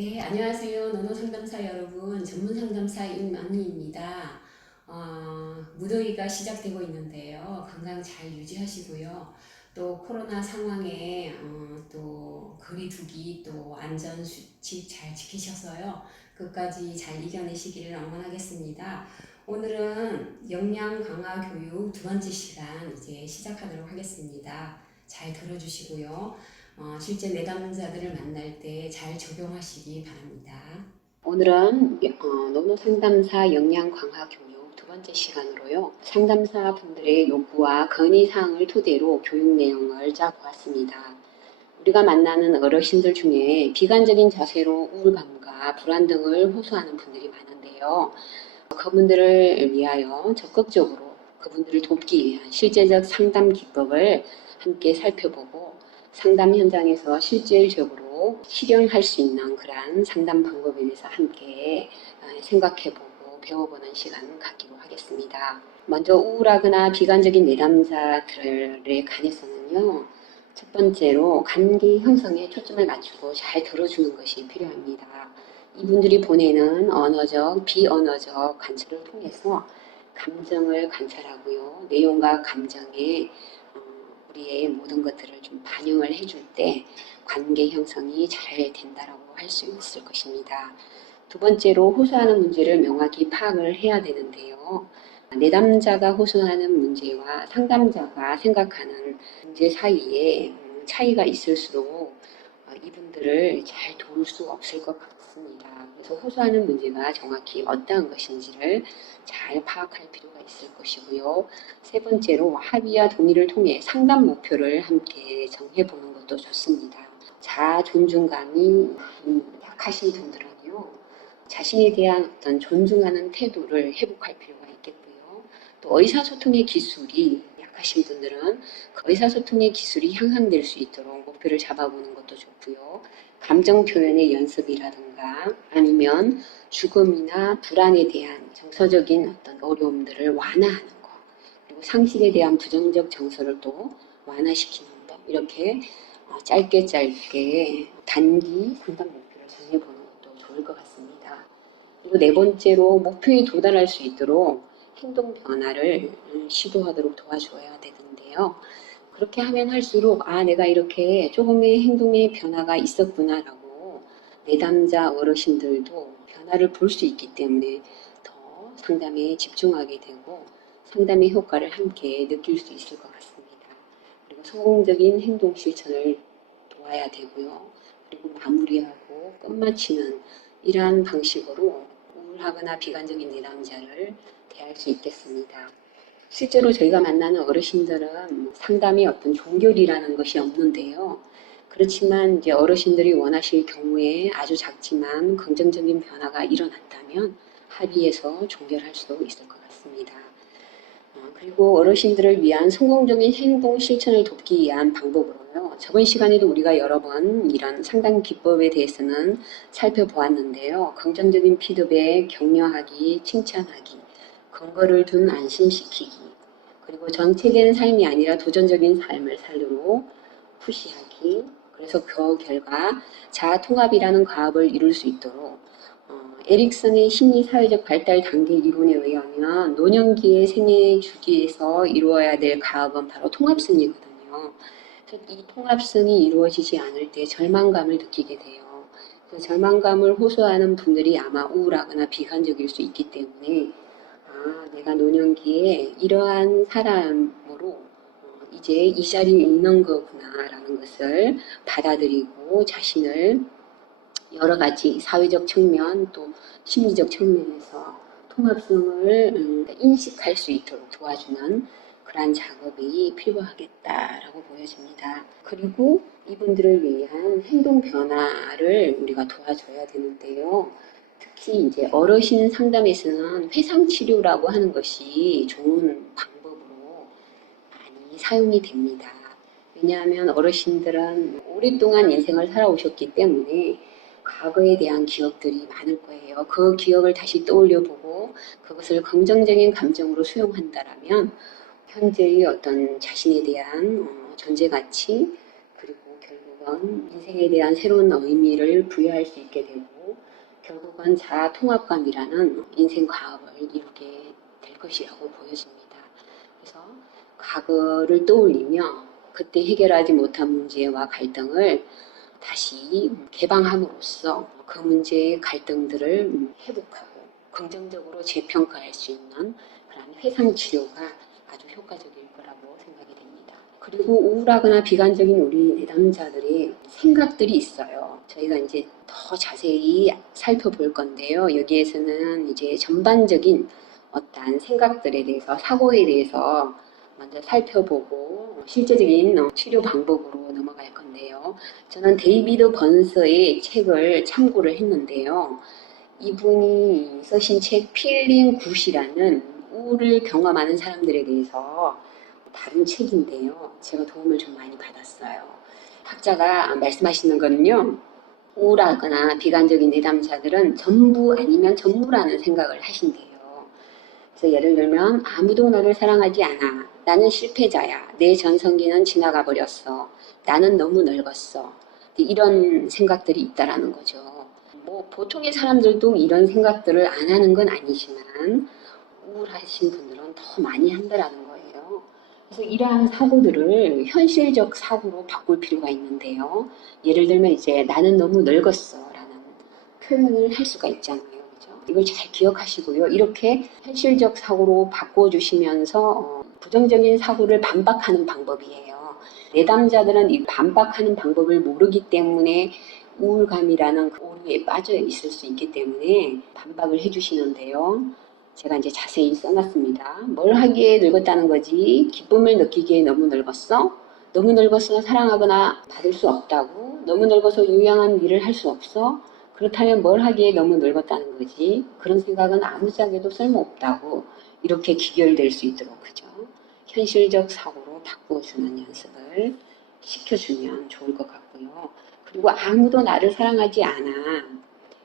네, 안녕하세요. 노노상담사 여러분. 전문상담사 임만희입니다. 무더위가 시작되고 있는데요. 건강 잘 유지하시고요. 또 코로나 상황에 또 거리두기 또 안전수칙 잘 지키셔서요. 끝까지 잘 이겨내시기를 응원하겠습니다. 오늘은 역량 강화 교육 두 번째 시간 이제 시작하도록 하겠습니다. 잘 들어주시고요. 실제 내담자들을 만날 때 잘 적용하시기 바랍니다. 오늘은 노노상담사 역량 강화 교육 두 번째 시간으로요. 상담사 분들의 요구와 건의사항을 토대로 교육 내용을 짜보았습니다. 우리가 만나는 어르신들 중에 비관적인 자세로 우울감과 불안 등을 호소하는 분들이 많은데요. 그분들을 위하여 적극적으로 그분들을 돕기 위한 실제적 상담 기법을 함께 살펴보고 상담 현장에서 실질적으로 실현할 수 있는 그러한 상담 방법에 대해서 함께 생각해보고 배워보는 시간 갖기로 하겠습니다. 먼저 우울하거나 비관적인 내담자들에 관해서는요. 첫 번째로 감기 형성에 초점을 맞추고 잘 들어주는 것이 필요합니다. 이분들이 보내는 언어적, 비언어적 관찰을 통해서 감정을 관찰하고요. 내용과 감정에 우리의 모든 것들을 좀 반영을 해줄 때 관계 형성이 잘 된다라고 할 수 있을 것입니다. 두 번째로 호소하는 문제를 명확히 파악을 해야 되는데요. 내담자가 호소하는 문제와 상담자가 생각하는 문제 사이에 차이가 있을수록 이분들을 잘 도울 수 없을 것 같습니다. 그래서 호소하는 문제가 정확히 어떠한 것인지를 잘 파악할 필요가 있을 것이고요. 세 번째로 합의와 동의를 통해 상담 목표를 함께 정해보는 것도 좋습니다. 자아 존중감이 약하신 분들은요. 자신에 대한 어떤 존중하는 태도를 회복할 필요가 있겠고요. 또 의사소통의 기술이 약하신 분들은 그 의사소통의 기술이 향상될 수 있도록 목표를 잡아보는 것도 좋고요. 감정 표현의 연습이라든가 아니면 죽음이나 불안에 대한 정서적인 어떤 어려움들을 완화하는 것, 그리고 상실에 대한 부정적 정서를 또 완화시키는 것, 이렇게 짧게 단기 상담 목표를 정해보는 것도 좋을 것 같습니다. 그리고 네 번째로 목표에 도달할 수 있도록 행동 변화를 시도하도록 도와줘야 되는데요. 그렇게 하면 할수록 내가 이렇게 조금의 행동의 변화가 있었구나라고 내담자 어르신들도 변화를 볼 수 있기 때문에 더 상담에 집중하게 되고 상담의 효과를 함께 느낄 수 있을 것 같습니다. 그리고 성공적인 행동 실천을 도와야 되고요. 그리고 마무리하고 끝마치는 이러한 방식으로 우울하거나 비관적인 내담자를 대할 수 있겠습니다. 실제로 저희가 만나는 어르신들은 상담에 어떤 종결이라는 것이 없는데요. 그렇지만 이제 어르신들이 원하실 경우에 아주 작지만 긍정적인 변화가 일어났다면 합의해서 종결할 수도 있을 것 같습니다. 그리고 어르신들을 위한 성공적인 행동 실천을 돕기 위한 방법으로요. 저번 시간에도 우리가 여러 번 이런 상담 기법에 대해서는 살펴보았는데요. 긍정적인 피드백, 격려하기, 칭찬하기, 근거를 둔 안심시키기, 그리고 정체된 삶이 아니라 도전적인 삶을 살도록 푸시하기, 그래서 그 결과 자아통합이라는 과업을 이룰 수 있도록 에릭슨의 심리사회적 발달 단계 이론에 의하면 노년기의 생애 주기에서 이루어야 될 가업은 바로 통합승이거든요. 이 통합승이 이루어지지 않을 때 절망감을 느끼게 돼요. 그 절망감을 호소하는 분들이 아마 우울하거나 비관적일 수 있기 때문에 내가 노년기에 이러한 사람으로 이제 이 자리에 있는 거구나라는 것을 받아들이고 자신을 여러 가지 사회적 측면 또 심리적 측면에서 통합성을 인식할 수 있도록 도와주는 그러한 작업이 필요하겠다라고 보여집니다. 그리고 이분들을 위한 행동 변화를 우리가 도와줘야 되는데요. 특히 이제 어르신 상담에서는 회상치료라고 하는 것이 좋은 방법으로 많이 사용이 됩니다. 왜냐하면 어르신들은 오랫동안 인생을 살아오셨기 때문에 과거에 대한 기억들이 많을 거예요. 그 기억을 다시 떠올려 보고 그것을 긍정적인 감정으로 수용한다라면 현재의 어떤 자신에 대한 존재 가치, 그리고 결국은 그런 인생에 대한 새로운 의미를 부여할 수 있게 되고 결국은 자아 통합감이라는 인생 과업을 이루게 될 것이라고 보여집니다. 그래서 과거를 떠올리며 그때 해결하지 못한 문제와 갈등을 다시 개방함으로써 그 문제의 갈등들을 회복하고 긍정적으로 재평가할 수 있는 그런 회상 치료가 아주 효과적일 거라고 생각이 됩니다. 그리고 우울하거나 비관적인 우리 내담자들의 생각들이 있어요. 저희가 이제 더 자세히 살펴볼 건데요. 여기에서는 이제 전반적인 어떤 생각들에 대해서, 사고에 대해서 먼저 살펴보고 실제적인 치료 방법으로 넘어갈 건데요. 저는 데이비드 번서의 책을 참고를 했는데요. 이분이 쓰신 책 필링 굿이라는 우울을 경험하는 사람들에 대해서 다룬 책인데요. 제가 도움을 좀 많이 받았어요. 학자가 말씀하시는 거는요. 우울하거나 비관적인 내담자들은 전부 아니면 전부라는 생각을 하신대요. 그래서 예를 들면 아무도 너를 사랑하지 않아. 나는 실패자야. 내 전성기는 지나가 버렸어. 나는 너무 늙었어. 이런 생각들이 있다라는 거죠. 뭐 보통의 사람들도 이런 생각들을 안 하는 건 아니지만 우울하신 분들은 더 많이 한다라는 거예요. 그래서 이러한 사고들을 현실적 사고로 바꿀 필요가 있는데요. 예를 들면 이제 나는 너무 늙었어 라는 표현을 할 수가 있잖아요. 그죠? 이걸 잘 기억하시고요. 이렇게 현실적 사고로 바꿔주시면서 부정적인 사고를 반박하는 방법이에요. 내담자들은 이 반박하는 방법을 모르기 때문에 우울감이라는 그 오류에 빠져 있을 수 있기 때문에 반박을 해주시는데요. 제가 이제 자세히 써놨습니다. 뭘 하기에 늙었다는 거지? 기쁨을 느끼기에 너무 늙었어? 너무 늙어서 사랑하거나 받을 수 없다고? 너무 늙어서 유용한 일을 할 수 없어? 그렇다면 뭘 하기에 너무 늙었다는 거지? 그런 생각은 아무짝에도 쓸모없다고 이렇게 귀결될 수 있도록 그죠? 현실적 사고로 바꿔주는 연습을 시켜주면 좋을 것 같고요. 그리고 아무도 나를 사랑하지 않아.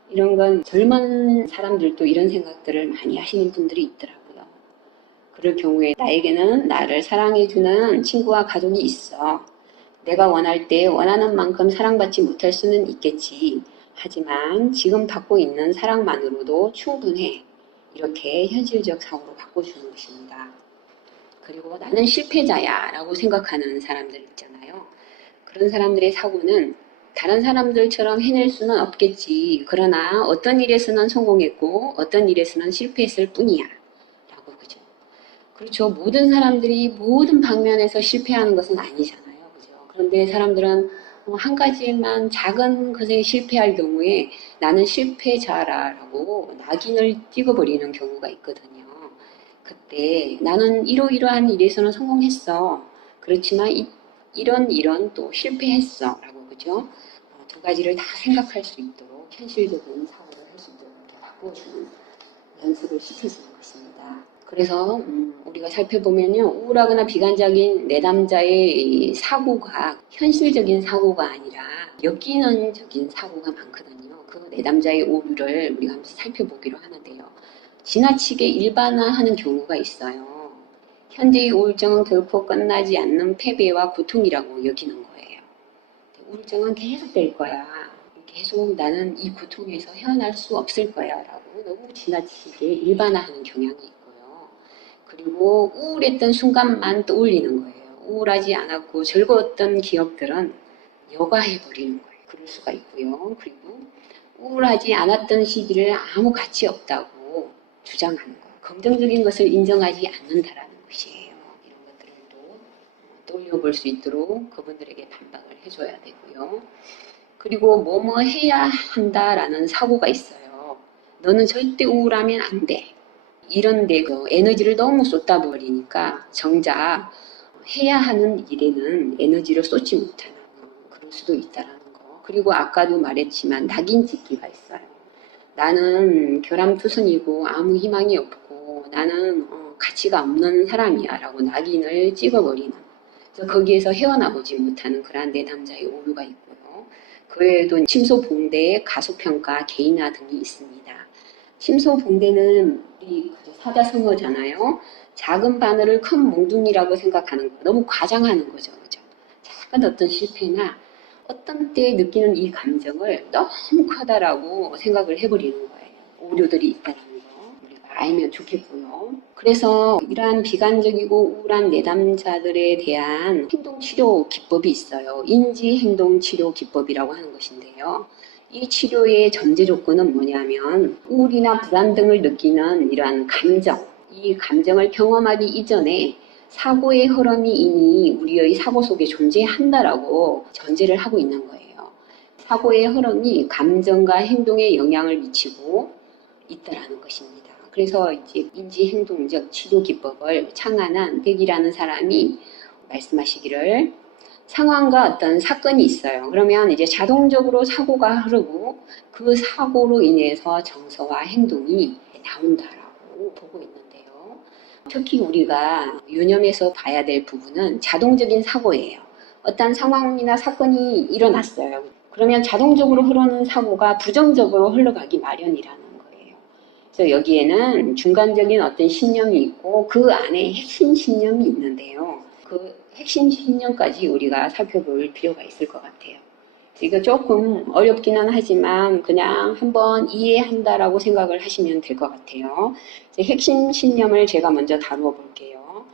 이런 건 젊은 사람들도 이런 생각들을 많이 하시는 분들이 있더라고요. 그럴 경우에 나에게는 나를 사랑해주는 친구와 가족이 있어. 내가 원할 때 원하는 만큼 사랑받지 못할 수는 있겠지. 하지만 지금 받고 있는 사랑만으로도 충분해. 이렇게 현실적 사고로 바꿔주는 것입니다. 그리고 나는 실패자야 라고 생각하는 사람들 있잖아요. 그런 사람들의 사고는 다른 사람들처럼 해낼 수는 없겠지. 그러나 어떤 일에서는 성공했고 어떤 일에서는 실패했을 뿐이야. 라고 그죠. 그렇죠. 모든 사람들이 모든 방면에서 실패하는 것은 아니잖아요. 그죠. 그런데 사람들은 한 가지만 작은 것에 실패할 경우에 나는 실패자라고 낙인을 찍어버리는 경우가 있거든요. 그때 나는 이러이러한 일에서는 성공했어. 그렇지만 이런 또 실패했어. 라고 그죠? 두 가지를 다 생각할 수 있도록 현실적인 사고를 할 수 있도록 이렇게 바꿔주는 연습을 시켜주는 것입니다. 그래서 우리가 살펴보면요. 우울하거나 비관적인 내담자의 사고가 현실적인 사고가 아니라 역기능적인 사고가 많거든요. 그 내담자의 오류를 우리가 한번 살펴보기로 하는데요. 지나치게 일반화하는 경우가 있어요. 현재의 우울증은 결코 끝나지 않는 패배와 고통이라고 여기는 거예요. 우울증은 계속 될 거야. 계속 나는 이 고통에서 헤어날 수 없을 거야 라고 너무 지나치게 일반화하는 경향이 있고요. 그리고 우울했던 순간만 떠올리는 거예요. 우울하지 않았고 즐거웠던 기억들은 여과해버리는 거예요. 그럴 수가 있고요. 그리고 우울하지 않았던 시기를 아무 가치 없다고 주장하는 거. 긍정적인 것을 인정하지 않는다라는 것이에요. 이런 것들을 또 떠올려볼 수 있도록 그분들에게 반박을 해줘야 되고요. 그리고 뭐뭐 해야 한다라는 사고가 있어요. 너는 절대 우울하면 안 돼. 이런데 그 에너지를 너무 쏟아버리니까 정작 해야 하는 일에는 에너지를 쏟지 못하는 그럴 수도 있다라는 거. 그리고 아까도 말했지만 낙인 찍기가 있어요. 나는 결함투성이고 아무 희망이 없고 나는 가치가 없는 사람이야 라고 낙인을 찍어버리는, 그래서 거기에서 헤어나오지 못하는 그러한 내담자의 오류가 있고요. 그 외에도 침소봉대, 가소평가, 개인화 등이 있습니다. 침소봉대는 우리 사자성어잖아요. 작은 바늘을 큰 몽둥이라고 생각하는 거, 너무 과장하는 거죠. 그죠? 작은 어떤 실패나 어떤 때 느끼는 이 감정을 너무 크다라고 생각을 해버리는 거예요. 오류들이 있다는 거 우리가 알면 좋겠고요. 그래서 이러한 비관적이고 우울한 내담자들에 대한 행동치료 기법이 있어요. 인지행동치료 기법이라고 하는 것인데요. 이 치료의 전제 조건은 뭐냐면 우울이나 불안 등을 느끼는 이러한 감정, 이 감정을 경험하기 이전에 사고의 흐름이 이미 우리의 사고 속에 존재한다라고 전제를 하고 있는 거예요. 사고의 흐름이 감정과 행동에 영향을 미치고 있다라는 것입니다. 그래서 이제 인지행동적 치료 기법을 창안한 백이라는 사람이 말씀하시기를 상황과 어떤 사건이 있어요. 그러면 이제 자동적으로 사고가 흐르고 그 사고로 인해서 정서와 행동이 나온다라고 보고 있는데요. 특히 우리가 유념해서 봐야 될 부분은 자동적인 사고예요. 어떤 상황이나 사건이 일어났어요. 그러면 자동적으로 흐르는 사고가 부정적으로 흘러가기 마련이라는 거예요. 그래서 여기에는 중간적인 어떤 신념이 있고 그 안에 핵심 신념이 있는데요. 그 핵심 신념까지 우리가 살펴볼 필요가 있을 것 같아요. 이거 조금 어렵기는 하지만 그냥 한번 이해한다라고 생각을 하시면 될 것 같아요. 핵심 신념을 제가 먼저 다루어 볼게요.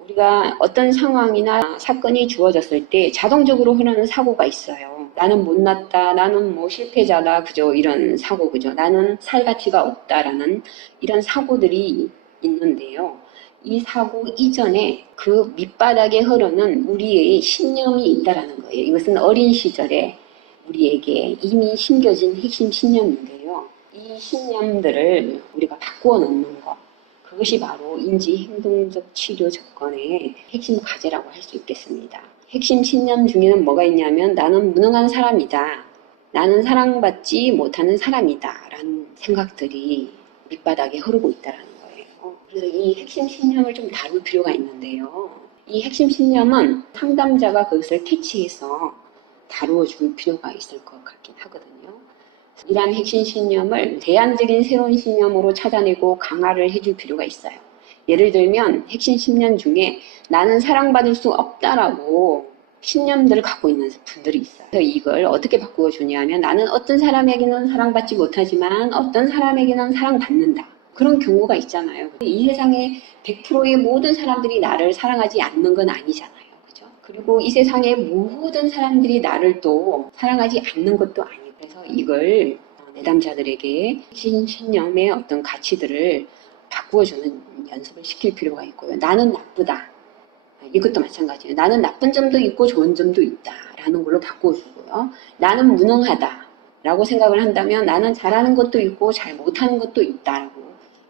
우리가 어떤 상황이나 사건이 주어졌을 때 자동적으로 흐르는 사고가 있어요. 나는 못났다, 나는 뭐 실패자다, 그죠? 이런 사고, 그죠? 나는 살 가치가 없다라는 이런 사고들이 있는데요. 이 사고 이전에 그 밑바닥에 흐르는 우리의 신념이 있다라는 거예요. 이것은 어린 시절에 우리에게 이미 심겨진 핵심 신념인데요. 이 신념들을 우리가 바꾸어 놓는 것, 그것이 바로 인지행동적 치료 접근의 핵심 과제라고 할 수 있겠습니다. 핵심 신념 중에는 뭐가 있냐면 나는 무능한 사람이다. 나는 사랑받지 못하는 사람이다. 라는 생각들이 밑바닥에 흐르고 있다는 거예요. 그래서 이 핵심 신념을 좀 다룰 필요가 있는데요. 이 핵심 신념은 상담자가 그것을 캐치해서 다루어 줄 필요가 있을 것 같긴 하거든요. 이러한 핵심 신념을 대안적인 새로운 신념으로 찾아내고 강화를 해줄 필요가 있어요. 예를 들면 핵심 신념 중에 나는 사랑받을 수 없다라고 신념들을 갖고 있는 분들이 있어요. 그래서 이걸 어떻게 바꾸어 주냐면 나는 어떤 사람에게는 사랑받지 못하지만 어떤 사람에게는 사랑받는다. 그런 경우가 있잖아요. 이 세상에 100%의 모든 사람들이 나를 사랑하지 않는 건 아니잖아요. 그죠? 그리고 이 세상의 모든 사람들이 나를 또 사랑하지 않는 것도 아니고 그래서 이걸 내담자들에게 신념의 어떤 가치들을 바꾸어주는 연습을 시킬 필요가 있고요. 나는 나쁘다. 이것도 마찬가지예요. 나는 나쁜 점도 있고 좋은 점도 있다. 라는 걸로 바꾸어주고요. 나는 무능하다. 라고 생각을 한다면 나는 잘하는 것도 있고 잘 못하는 것도 있다라고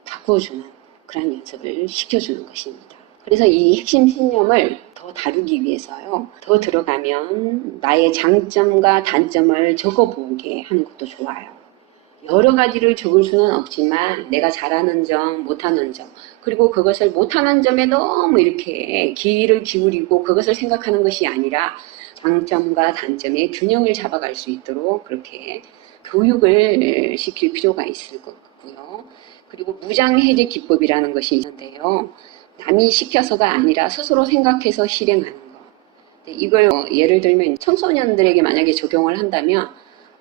바꾸어주는 그런 연습을 시켜주는 것입니다. 그래서 이 핵심 신념을 더 다루기 위해서요. 더 들어가면 나의 장점과 단점을 적어보게 하는 것도 좋아요. 여러 가지를 적을 수는 없지만 내가 잘하는 점, 못하는 점, 그리고 그것을 못하는 점에 너무 이렇게 기를 기울이고 그것을 생각하는 것이 아니라 장점과 단점의 균형을 잡아갈 수 있도록 그렇게 교육을 시킬 필요가 있을 것 같고요. 그리고 무장해제 기법이라는 것이 있는데요. 남이 시켜서가 아니라 스스로 생각해서 실행하는 것. 이걸 예를 들면 청소년들에게 만약에 적용을 한다면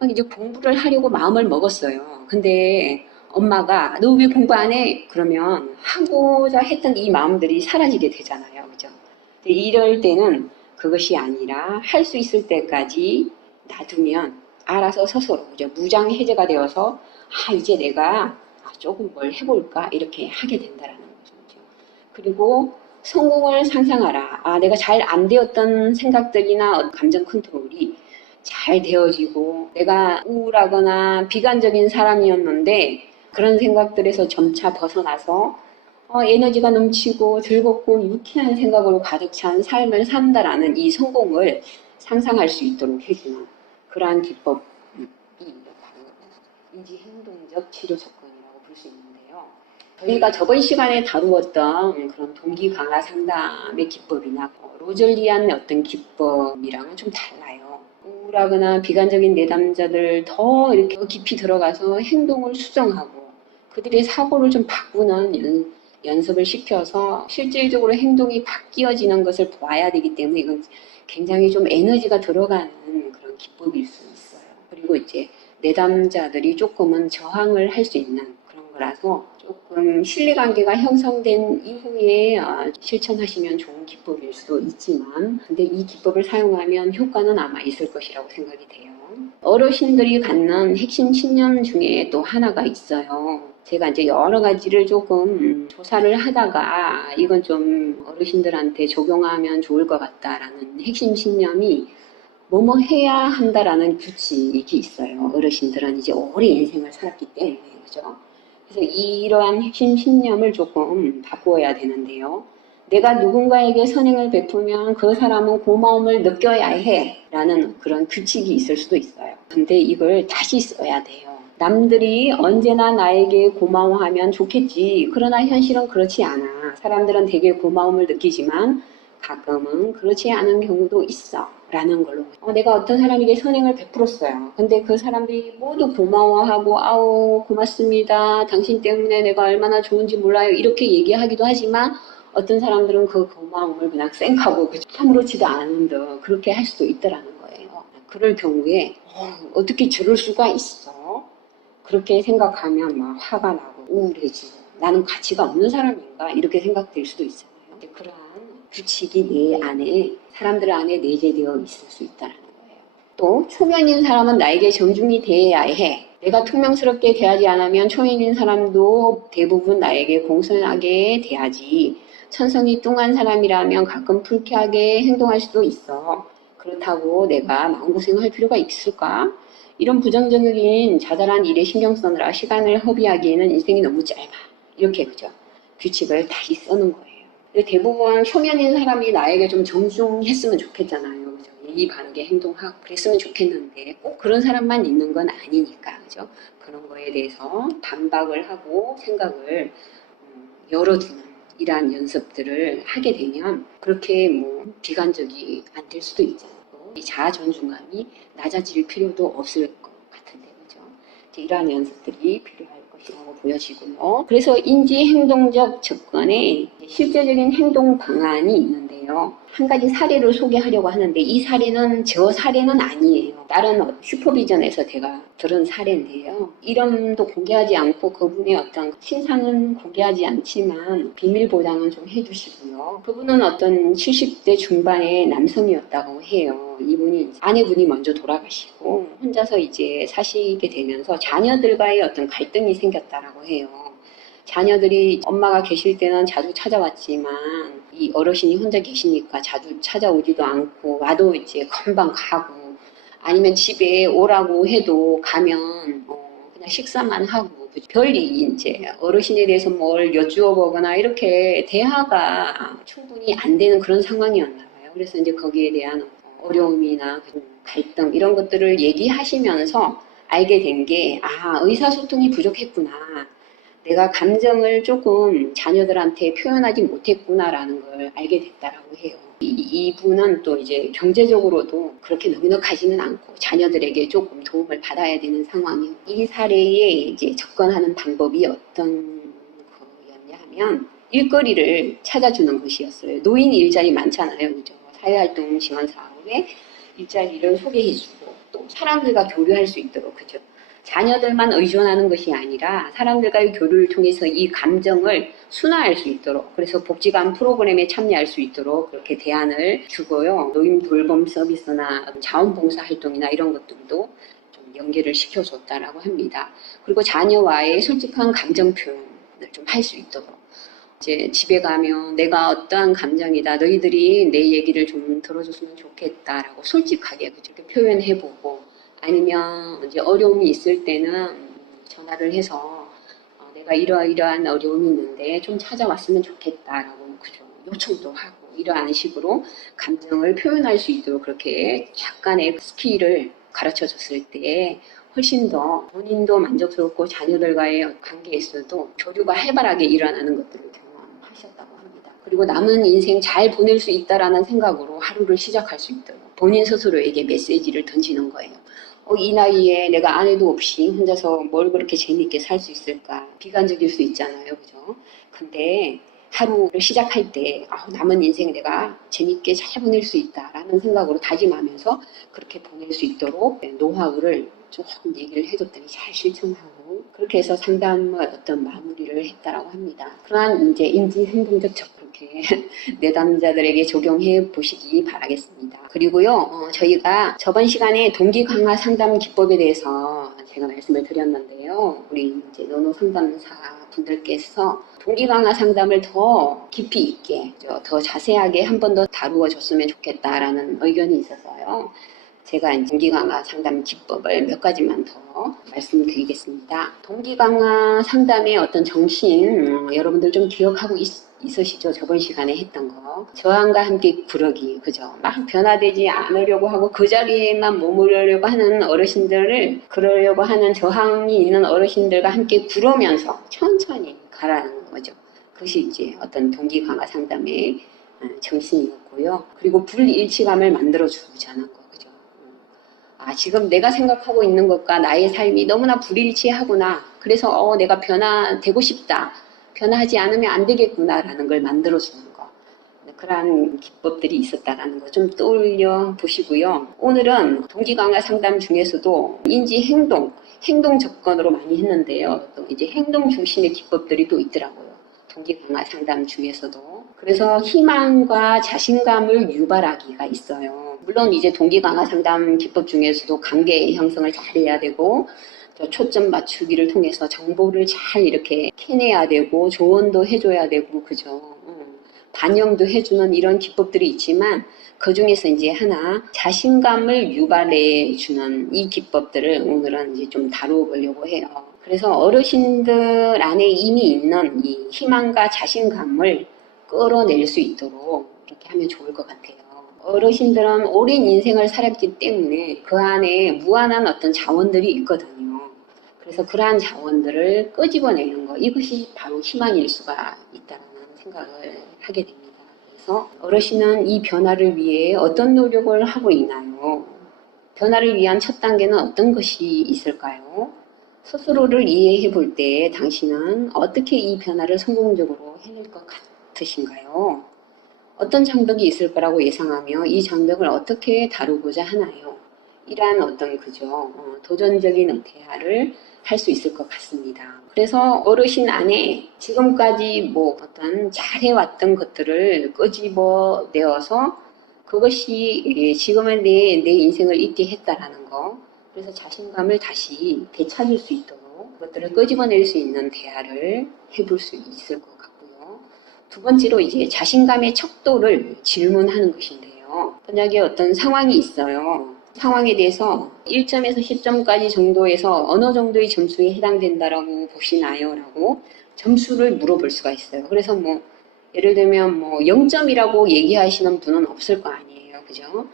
이제 공부를 하려고 마음을 먹었어요. 근데 엄마가 너 왜 공부 안 해? 그러면 하고자 했던 이 마음들이 사라지게 되잖아요. 그죠? 이럴 때는 그것이 아니라 할 수 있을 때까지 놔두면 알아서 스스로 그죠? 무장해제가 되어서 이제 내가 조금 뭘 해볼까 이렇게 하게 된다라는 거죠. 그리고 성공을 상상하라. 내가 잘 안 되었던 생각들이나 감정 컨트롤이 잘 되어지고 내가 우울하거나 비관적인 사람이었는데 그런 생각들에서 점차 벗어나서 에너지가 넘치고 즐겁고 유쾌한 생각으로 가득 찬 삶을 산다라는 이 성공을 상상할 수 있도록 해주는 그러한 기법이 바로 인지행동적 치료 접근이라고 볼 수 있는데요. 저희가 저번 시간에 다루었던 그런 동기 강화 상담의 기법이나 로즐리안의 어떤 기법이랑은 좀 달라요. 우울하거나 비관적인 내담자들 더 이렇게 깊이 들어가서 행동을 수정하고 그들의 사고를 좀 바꾸는 연습을 시켜서 실질적으로 행동이 바뀌어지는 것을 보아야 되기 때문에 이건 굉장히 좀 에너지가 들어가는 그런 기법일 수 있어요. 그리고 이제 내담자들이 조금은 저항을 할 수 있는 그런 거라서 조금 신뢰관계가 형성된 이후에 실천하시면 좋은 기법일 수도 있지만, 근데 이 기법을 사용하면 효과는 아마 있을 것이라고 생각이 돼요. 어르신들이 갖는 핵심 신념 중에 또 하나가 있어요. 제가 이제 여러 가지를 조금 조사를 하다가 이건 좀 어르신들한테 적용하면 좋을 것 같다라는 핵심 신념이 뭐뭐 해야 한다라는 규칙이 있어요. 어르신들은 이제 오래 인생을 살았기 때문에, 그죠? 그래서 이러한 핵심 신념을 조금 바꾸어야 되는데요. 내가 누군가에게 선행을 베푸면 그 사람은 고마움을 느껴야 해 라는 그런 규칙이 있을 수도 있어요. 근데 이걸 다시 써야 돼요. 남들이 언제나 나에게 고마워하면 좋겠지. 그러나 현실은 그렇지 않아. 사람들은 되게 고마움을 느끼지만 가끔은 그렇지 않은 경우도 있어 라는 걸로, 내가 어떤 사람에게 선행을 베풀었어요. 근데 그 사람들이 모두 고마워하고 아우 고맙습니다, 당신 때문에 내가 얼마나 좋은지 몰라요, 이렇게 얘기하기도 하지만 어떤 사람들은 그 고마움을 그냥 쌩하고 아무렇지도 않은 듯 그렇게 할 수도 있더라는 거예요. 그럴 경우에 어떻게 저럴 수가 있어, 그렇게 생각하면 막 화가 나고 우울해지고 나는 가치가 없는 사람인가 이렇게 생각될 수도 있잖아요. 그러한 규칙이 내 안에, 사람들 안에 내재되어 있을 수 있다는 거예요. 또 초면인 사람은 나에게 정중히 대해야 해. 내가 퉁명스럽게 대하지 않으면 초면인 사람도 대부분 나에게 공손하게 대하지. 천성이 뚱한 사람이라면 가끔 불쾌하게 행동할 수도 있어. 그렇다고 내가 마음고생할 필요가 있을까? 이런 부정적인 자잘한 일에 신경 쓰느라 시간을 허비하기에는 인생이 너무 짧아. 이렇게, 그죠? 규칙을 다시 써는 거예요. 근데 대부분 초면인 사람이 나에게 좀 정중했으면 좋겠잖아요. 그죠? 예의 바르게 행동하고 그랬으면 좋겠는데 꼭 그런 사람만 있는 건 아니니까, 그죠? 그런 거에 대해서 반박을 하고 생각을 열어두는 이러한 연습들을 하게 되면 그렇게 비관적이 안 될 수도 있잖아요. 이 자아 존중감이 낮아질 필요도 없을 것 같은데, 그죠? 이러한 연습들이 필요할 것이라고 보여지고요. 그래서 인지행동적 접근에 실제적인 행동 방안이 있는데요. 한 가지 사례를 소개하려고 하는데 이 사례는 저 사례는 아니에요. 다른 슈퍼비전에서 제가 들은 사례인데요. 이름도 공개하지 않고 그분의 어떤 신상은 공개하지 않지만 비밀 보장은 좀 해주시고요. 그분은 어떤 70대 중반의 남성이었다고 해요. 이분이 아내분이 먼저 돌아가시고 혼자서 이제 사시게 되면서 자녀들과의 어떤 갈등이 생겼다라고 해요. 자녀들이 엄마가 계실 때는 자주 찾아왔지만 이 어르신이 혼자 계시니까 자주 찾아오지도 않고 와도 이제 금방 가고 아니면 집에 오라고 해도 가면 그냥 식사만 하고 별이 이제 어르신에 대해서 뭘 여쭈어 보거나 이렇게 대화가 충분히 안 되는 그런 상황이었나 봐요. 그래서 이제 거기에 대한 어려움이나 갈등 이런 것들을 얘기하시면서 알게 된 게 의사소통이 부족했구나. 내가 감정을 조금 자녀들한테 표현하지 못했구나라는 걸 알게 됐다라고 해요. 이분은 또 이제 경제적으로도 그렇게 넉넉하지는 않고 자녀들에게 조금 도움을 받아야 되는 상황이에요. 이 사례에 이제 접근하는 방법이 어떤 거였냐 하면 일거리를 찾아주는 것이었어요. 노인 일자리 많잖아요. 그죠? 사회활동 지원 사업에 일자리를 소개해주고 또 사람들과 교류할 수 있도록, 그죠? 자녀들만 의존하는 것이 아니라 사람들과의 교류를 통해서 이 감정을 순화할 수 있도록, 그래서 복지관 프로그램에 참여할 수 있도록 그렇게 대안을 주고요. 노인 돌봄 서비스나 자원봉사 활동이나 이런 것들도 좀 연계를 시켜줬다라고 합니다. 그리고 자녀와의 솔직한 감정 표현을 좀 할 수 있도록, 이제 집에 가면 내가 어떠한 감정이다, 너희들이 내 얘기를 좀 들어줬으면 좋겠다라고 솔직하게 그렇게 표현해보고, 아니면 이제 어려움이 있을 때는 전화를 해서 내가 이러이러한 어려움이 있는데 좀 찾아왔으면 좋겠다라고 그죠? 요청도 하고 이러한 식으로 감정을 표현할 수 있도록 그렇게 약간의 스킬을 가르쳐 줬을 때 훨씬 더 본인도 만족스럽고 자녀들과의 관계에서도 교류가 활발하게 일어나는 것들을 경험하셨다고 합니다. 그리고 남은 인생 잘 보낼 수 있다라는 생각으로 하루를 시작할 수 있도록 본인 스스로에게 메시지를 던지는 거예요. 이 나이에 내가 아내도 없이 혼자서 뭘 그렇게 재밌게 살 수 있을까? 비관적일 수 있잖아요. 그죠? 근데 하루를 시작할 때 남은 인생 내가 재밌게 잘 보낼 수 있다라는 생각으로 다짐하면서 그렇게 보낼 수 있도록 노하우를 조금 얘기를 해줬더니 잘 실천하고 그렇게 해서 상담의 어떤 마무리를 했다라고 합니다. 그러한 이제 인지행동적 그렇게 내담자들에게 적용해 보시기 바라겠습니다. 그리고요, 저희가 저번 시간에 동기 강화 상담 기법에 대해서 제가 말씀을 드렸는데요. 우리 이제 노노 상담사 분들께서 동기 강화 상담을 더 깊이 있게, 더 자세하게 한 번 더 다루어 줬으면 좋겠다라는 의견이 있어서요. 제가 동기 강화 상담 기법을 몇 가지만 더 말씀드리겠습니다. 동기 강화 상담의 어떤 정신, 여러분들 좀 기억하고 있으시죠? 저번 시간에 했던 거. 저항과 함께 구르기, 그죠? 막 변화되지 않으려고 하고 그 자리에만 머무르려고 하는 어르신들을, 그러려고 하는 저항이 있는 어르신들과 함께 구르면서 천천히 가라는 거죠. 그것이 이제 어떤 동기 강화 상담의 정신이었고요. 그리고 불일치감을 만들어 주자는 거, 그죠? 지금 내가 생각하고 있는 것과 나의 삶이 너무나 불일치하구나. 그래서 내가 변화되고 싶다. 변화하지 않으면 안 되겠구나라는 걸 만들어주는 거. 그러한 기법들이 있었다라는 거 좀 떠올려 보시고요. 오늘은 동기 강화 상담 중에서도 인지 행동 접근으로 많이 했는데요. 또 이제 행동 중심의 기법들이 또 있더라고요. 동기 강화 상담 중에서도. 그래서 희망과 자신감을 유발하기가 있어요. 물론 이제 동기 강화 상담 기법 중에서도 관계 형성을 잘해야 되고 초점 맞추기를 통해서 정보를 잘 이렇게 캐내야 되고 조언도 해줘야 되고 그죠. 반영도 해주는 이런 기법들이 있지만 그 중에서 이제 하나 자신감을 유발해 주는 이 기법들을 오늘은 이제 좀 다뤄보려고 해요. 그래서 어르신들 안에 이미 있는 이 희망과 자신감을 끌어낼 수 있도록 이렇게 하면 좋을 것 같아요. 어르신들은 오랜 인생을 살았기 때문에 그 안에 무한한 어떤 자원들이 있거든요. 그래서 그러한 자원들을 끄집어내는 거, 이것이 바로 희망일 수가 있다는 생각을 하게 됩니다. 그래서 어르신은 이 변화를 위해 어떤 노력을 하고 있나요? 변화를 위한 첫 단계는 어떤 것이 있을까요? 스스로를 이해해 볼 때 당신은 어떻게 이 변화를 성공적으로 해낼 것 같으신가요? 어떤 장벽이 있을 거라고 예상하며 이 장벽을 어떻게 다루고자 하나요? 이러한 어떤 도전적인 대화를 할 수 있을 것 같습니다. 그래서 어르신 안에 지금까지 어떤 잘해왔던 것들을 끄집어내어서 그것이 지금의 내 인생을 있게 했다라는 거. 그래서 자신감을 다시 되찾을 수 있도록 그것들을 끄집어낼 수 있는 대화를 해볼 수 있을 것 같고요. 두 번째로 이제 자신감의 척도를 질문하는 것인데요. 만약에 어떤 상황이 있어요. 상황에 대해서 1점에서 10점까지 정도에서 어느 정도의 점수에 해당된다라고 보시나요? 라고 점수를 물어볼 수가 있어요. 그래서 예를 들면 0점이라고 얘기하시는 분은 없을 거 아니에요. 그죠?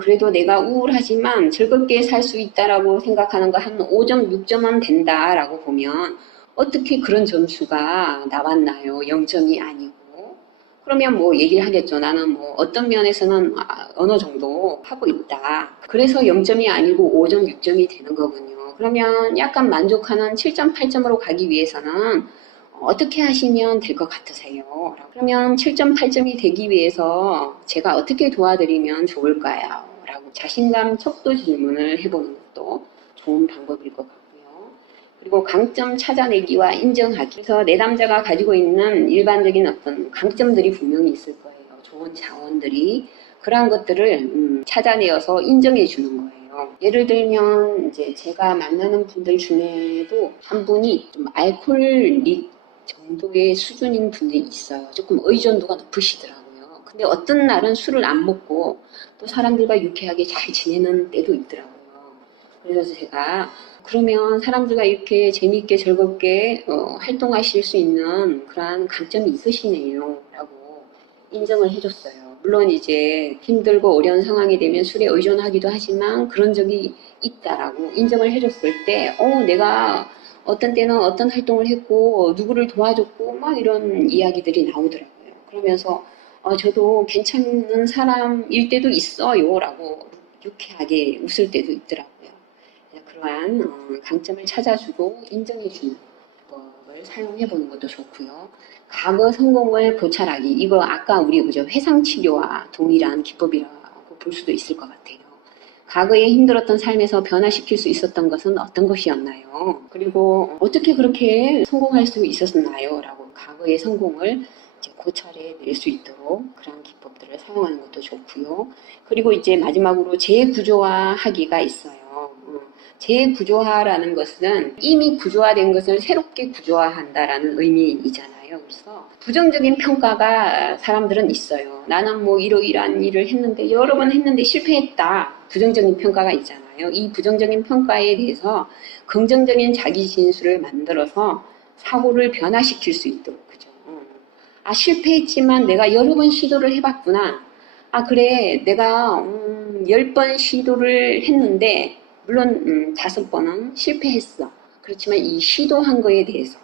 그래도 내가 우울하지만 즐겁게 살 수 있다라고 생각하는 거 한 5점, 6점은 된다라고 보면 어떻게 그런 점수가 나왔나요? 0점이 아니고. 그러면 얘기를 하겠죠. 나는 어떤 면에서는 어느 정도 하고 있다. 그래서 0점이 아니고 5점, 6점이 되는 거군요. 그러면 약간 만족하는 7점, 8점으로 가기 위해서는 어떻게 하시면 될 것 같으세요? 그러면 7점, 8점이 되기 위해서 제가 어떻게 도와드리면 좋을까요? 라고 자신감 척도 질문을 해보는 것도 좋은 방법일 것 같고요. 그리고 강점 찾아내기와 인정하기. 그래서 내담자가 가지고 있는 일반적인 어떤 강점들이 분명히 있을 거예요. 좋은 자원들이. 그러한 것들을 찾아내어서 인정해 주는 거예요. 예를 들면 이제 제가 만나는 분들 중에도 한 분이 좀 알코올릭 정도의 수준인 분들이 있어요. 조금 의존도가 높으시더라고요. 근데 어떤 날은 술을 안 먹고 또 사람들과 유쾌하게 잘 지내는 때도 있더라고요. 그래서 제가 그러면 사람들과 이렇게 재미있게 즐겁게 활동하실 수 있는 그러한 강점이 있으시네요 라고 인정을 해줬어요. 물론 이제 힘들고 어려운 상황이 되면 술에 의존하기도 하지만 그런 적이 있다라고 인정을 해줬을 때 내가 어떤 때는 어떤 활동을 했고 누구를 도와줬고 막 이런 이야기들이 나오더라고요. 그러면서 저도 괜찮은 사람일 때도 있어요 라고 유쾌하게 웃을 때도 있더라고요. 그러한 강점을 찾아주고 인정해주는 기법을 사용해 보는 것도 좋고요. 과거 성공을 고찰하기, 이거 아까 우리 그죠 회상 치료와 동일한 기법이라고 볼 수도 있을 것 같아요. 과거에 힘들었던 삶에서 변화시킬 수 있었던 것은 어떤 것이었나요? 그리고 어떻게 그렇게 성공할 수 있었나요? 라고 과거의 성공을 이제 고찰해 낼 수 있도록 그런 기법들을 사용하는 것도 좋고요. 그리고 이제 마지막으로 재구조화하기가 있어요. 재구조화라는 것은 이미 구조화된 것을 새롭게 구조화한다라는 의미이잖아요. 그래서 부정적인 평가가 사람들은 있어요. 나는 뭐 이러이러한 일을 했는데 여러 번 했는데 실패했다. 부정적인 평가가 있잖아요. 이 부정적인 평가에 대해서 긍정적인 자기 진술을 만들어서 사고를 변화시킬 수 있도록 그죠. 아 실패했지만 내가 여러 번 시도를 해봤구나. 아 그래 내가 10번 시도를 했는데 물론 5번은 실패했어. 그렇지만 이 시도한 거에 대해서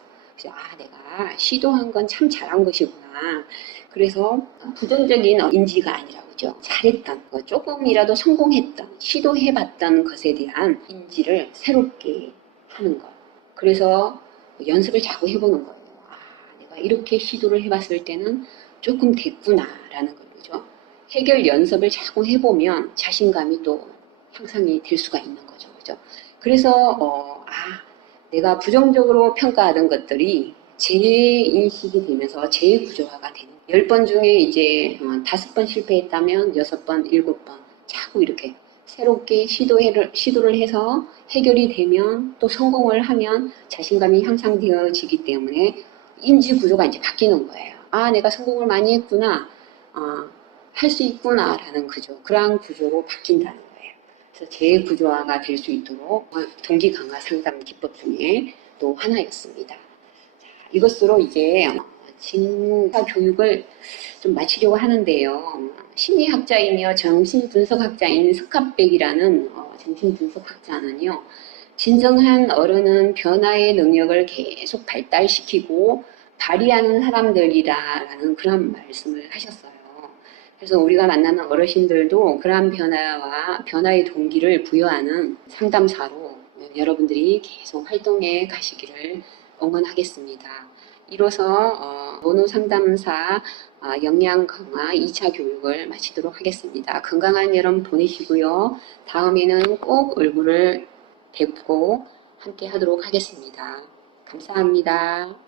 아 내가 시도한 건 참 잘한 것이구나. 그래서 부정적인 인지가 아니라 그죠. 잘했던 거, 조금이라도 성공했던, 시도해봤던 것에 대한 인지를 새롭게 하는 것. 그래서 연습을 자꾸 해보는 거예요. 아, 내가 이렇게 시도를 해봤을 때는 조금 됐구나라는 거죠. 해결 연습을 자꾸 해보면 자신감이 또 향상이 될 수가 있는 거죠. 그죠? 그래서 내가 부정적으로 평가하던 것들이 재인식이 되면서 재구조화가 되는 10번 중에 이제 5번 실패했다면 6번, 7번 자꾸 이렇게 새롭게 시도를 해서 해결이 되면 또 성공을 하면 자신감이 향상되어지기 때문에 인지 구조가 이제 바뀌는 거예요. 아, 내가 성공을 많이 했구나. 할 수 있구나 라는 그죠. 그러한 구조로 바뀐다는 거예요. 그래서 재구조화가 될 수 있도록 동기 강화 상담 기법 중에 또 하나였습니다. 자, 이것으로 이제 진사 교육을 좀 마치려고 하는데요. 심리학자이며 정신분석학자인 스캇백이라는 정신분석학자는요. 진정한 어른은 변화의 능력을 계속 발달시키고 발휘하는 사람들이라는 그런 말씀을 하셨어요. 그래서 우리가 만나는 어르신들도 그러한 변화의 동기를 부여하는 상담사로 여러분들이 계속 활동해 가시기를 응원하겠습니다. 이로써 노노 상담사 역량 강화 2차 교육을 마치도록 하겠습니다. 건강한 여름 보내시고요. 다음에는 꼭 얼굴을 뵙고 함께 하도록 하겠습니다. 감사합니다.